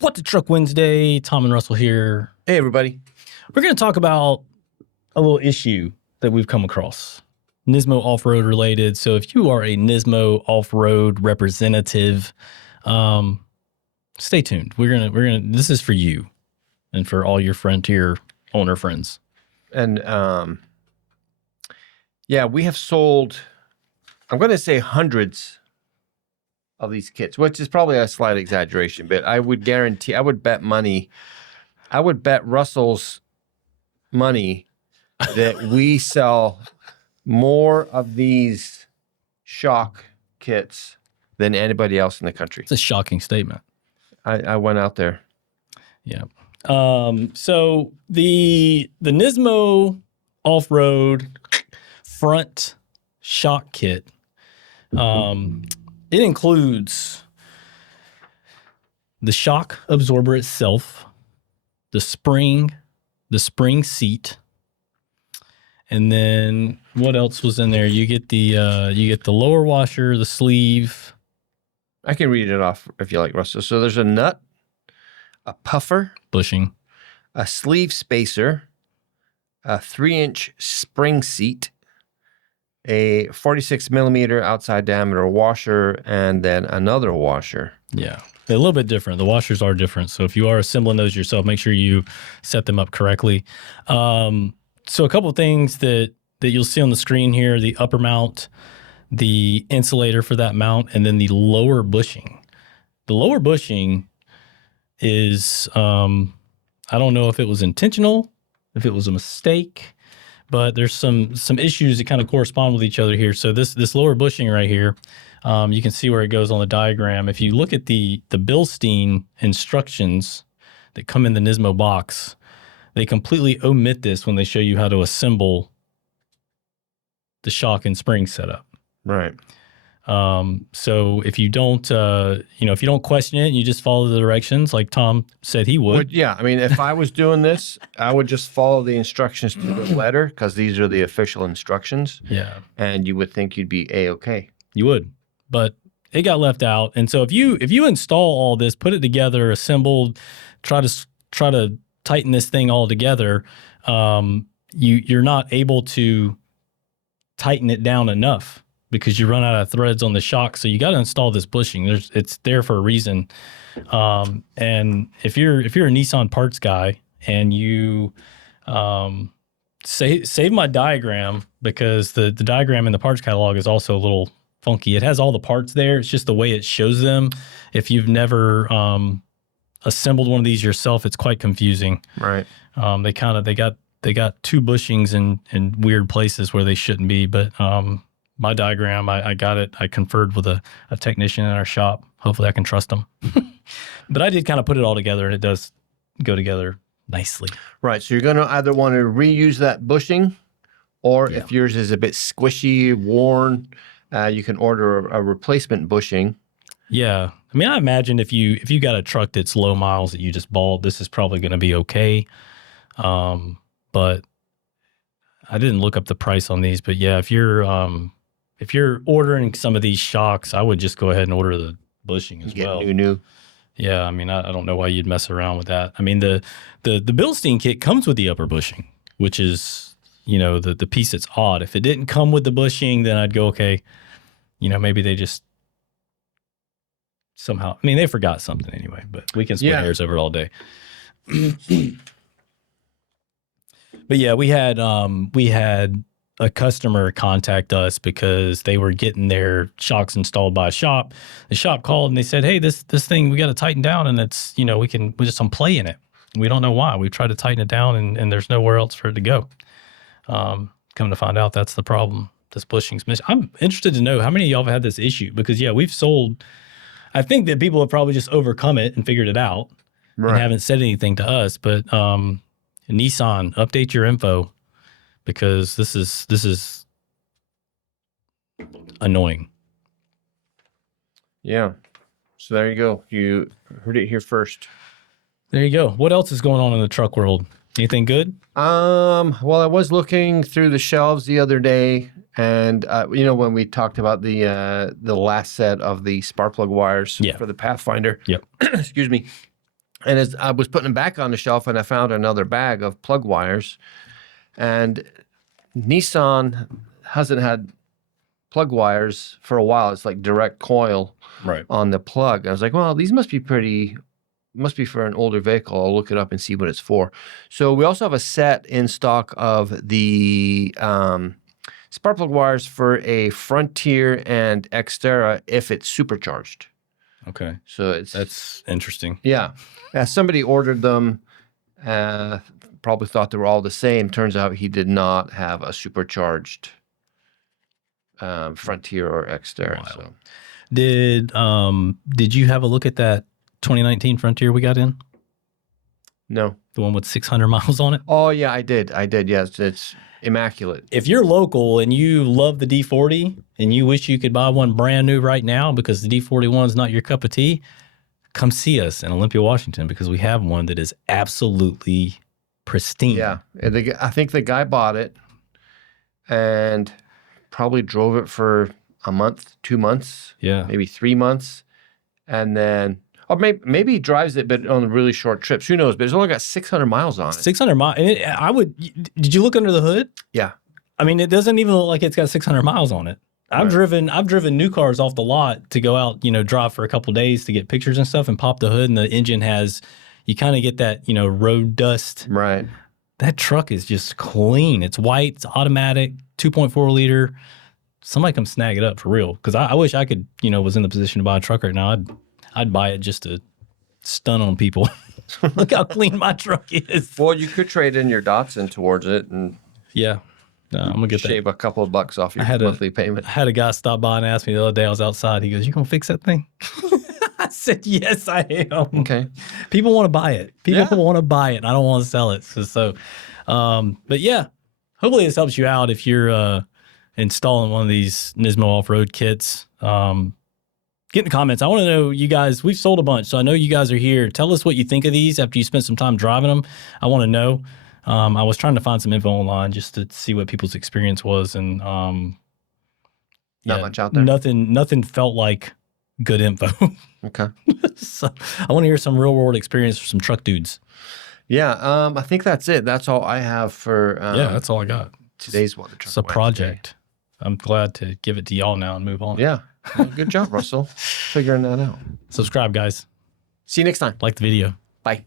What the Truck Wednesday, Tom and Russell here. Hey, everybody. We're going to talk about a little issue that we've come across. Nismo Off-Road related. So if you are a Nismo Off-Road representative, stay tuned. This is for you and for all your Frontier owner friends. And yeah, we have sold, I'm going to say hundreds of these kits, which is probably a slight exaggeration, but I would guarantee, I would bet Russell's money that we sell more of these shock kits than anybody else in the country. It's a shocking statement. I went out there. Yeah. So the Nismo Off-Road front shock kit, it includes the shock absorber itself, the spring seat, and then what else was in there? You get the lower washer, the sleeve. I can read it off if you like, Russell. So there's a nut, a puffer, bushing, a sleeve spacer, a 3-inch spring seat, a 46 millimeter outside diameter washer, and then another washer. Yeah, they're a little bit different. The washers are different. So if you are assembling those yourself, make sure you set them up correctly. So a couple of things that you'll see on the screen here: the upper mount, the insulator for that mount, and then the lower bushing. The lower bushing is, I don't know if it was intentional, if it was a mistake, but there's some issues that kind of correspond with each other here. So this lower bushing right here, you can see where it goes on the diagram. If you look at the Pristine instructions that come in the Nismo box, they completely omit this when they show you how to assemble the shock and spring setup. Right. So if you don't, if you don't question it and you just follow the directions like Tom said he would. Yeah. I mean, if I was doing this, I would just follow the instructions to the letter because these are the official instructions. Yeah. And you would think you'd be A-okay. You would, but it got left out. And so if you install all this, put it together, assembled, try to tighten this thing all together, you're not able to tighten it down enough, because you run out of threads on the shock. So you got to install this bushing. It's there for a reason. And if you're a Nissan parts guy and you save my diagram, because the diagram in the parts catalog is also a little funky. It has all the parts there. It's just the way it shows them. If you've never assembled one of these yourself, it's quite confusing. Right. They got two bushings in weird places where they shouldn't be, but my diagram, I got it. I conferred with a technician in our shop. Hopefully I can trust him. But I did kind of put it all together, and it does go together nicely. Right. So you're going to either want to reuse that bushing, or if yours is a bit squishy, worn, you can order a replacement bushing. Yeah. I mean, I imagine if you got a truck that's low miles that you just bought, this is probably going to be okay. But I didn't look up the price on these. But yeah, if you're ordering some of these shocks, I would just go ahead and order the bushing as well. New. Yeah, I mean, I don't know why you'd mess around with that. I mean, the Pristine kit comes with the upper bushing, which is, the piece that's odd. If it didn't come with the bushing, then I'd go, okay, maybe they just somehow, I mean, they forgot something anyway, but we can split hairs over it all day. But yeah, we had a customer contact us because they were getting their shocks installed by a shop. The shop called and they said, "Hey, this thing we got to tighten down, and it's we just some play in it. We don't know why. We tried to tighten it down, and there's nowhere else for it to go." Come to find out, that's the problem. This bushing's missing. I'm interested to know how many of y'all have had this issue, because we've sold. I think that people have probably just overcome it and figured it out, and haven't said anything to us. But Nissan, update your info, because this is annoying. Yeah. So there you go. You heard it here first. There you go. What else is going on in the truck world? Anything good? Well, I was looking through the shelves the other day, and when we talked about the last set of the spark plug wires for the Pathfinder. Yep. Excuse me. And as I was putting them back on the shelf, and I found another bag of plug wires, and Nissan hasn't had plug wires for a while. It's like direct coil Right. on the plug. I was like, well, these must be for an older vehicle. I'll look it up and see what it's for. So we also have a set in stock of the spark plug wires for a Frontier and Xterra if it's supercharged. Okay. So That's interesting. yeah. Somebody ordered them, probably thought they were all the same. Turns out he did not have a supercharged Frontier or Xterra. Wild. So Did you have a look at that 2019 Frontier we got in? no. The one with 600 miles on it? Oh yeah, I did. Yes, it's immaculate. If you're local and you love the D40 and you wish you could buy one brand new right now because the D41 is not your cup of tea, come see us in Olympia, Washington, because we have one that is absolutely pristine. Yeah, I think the guy bought it and probably drove it for a month, 2 months, Yeah. maybe 3 months, and then or maybe he drives it, but on really short trips. Who knows? But it's only got 600 miles on it. 600 miles. Did you look under the hood? Yeah. I mean, it doesn't even look like it's got 600 miles on it. I've driven new cars off the lot to go out, drive for a couple of days to get pictures and stuff and pop the hood, and the engine you kind of get that, road dust. Right. That truck is just clean. It's white, it's automatic, 2.4 liter. Somebody come snag it up for real. Because I wish I could, was in the position to buy a truck right now. I'd buy it just to stun on people. Look how clean my truck is. Well, you could trade in your Datsun towards it and Yeah. No, I'm going to get shave a couple of bucks off your monthly payment. I had a guy stop by and ask me the other day. I was outside. He goes, "You going to fix that thing?" I said, "Yes, I am." Okay. People want to buy it. People want to buy it. I don't want to sell it. But yeah, hopefully this helps you out if you're installing one of these Nismo Off-Road kits. Get in the comments. I want to know, you guys, we've sold a bunch, so I know you guys are here. Tell us what you think of these after you spent some time driving them. I want to know. I was trying to find some info online just to see what people's experience was, and not much out there. Nothing felt like good info. Okay. So I want to hear some real world experience from some truck dudes. Yeah. I think that's it. That's all I have for. That's all I got. Today's What the Truck It's a project. I'm glad to give it to y'all now and move on. Yeah. Well, good job, Russell. Figuring that out. Subscribe, guys. See you next time. Like the video. Bye.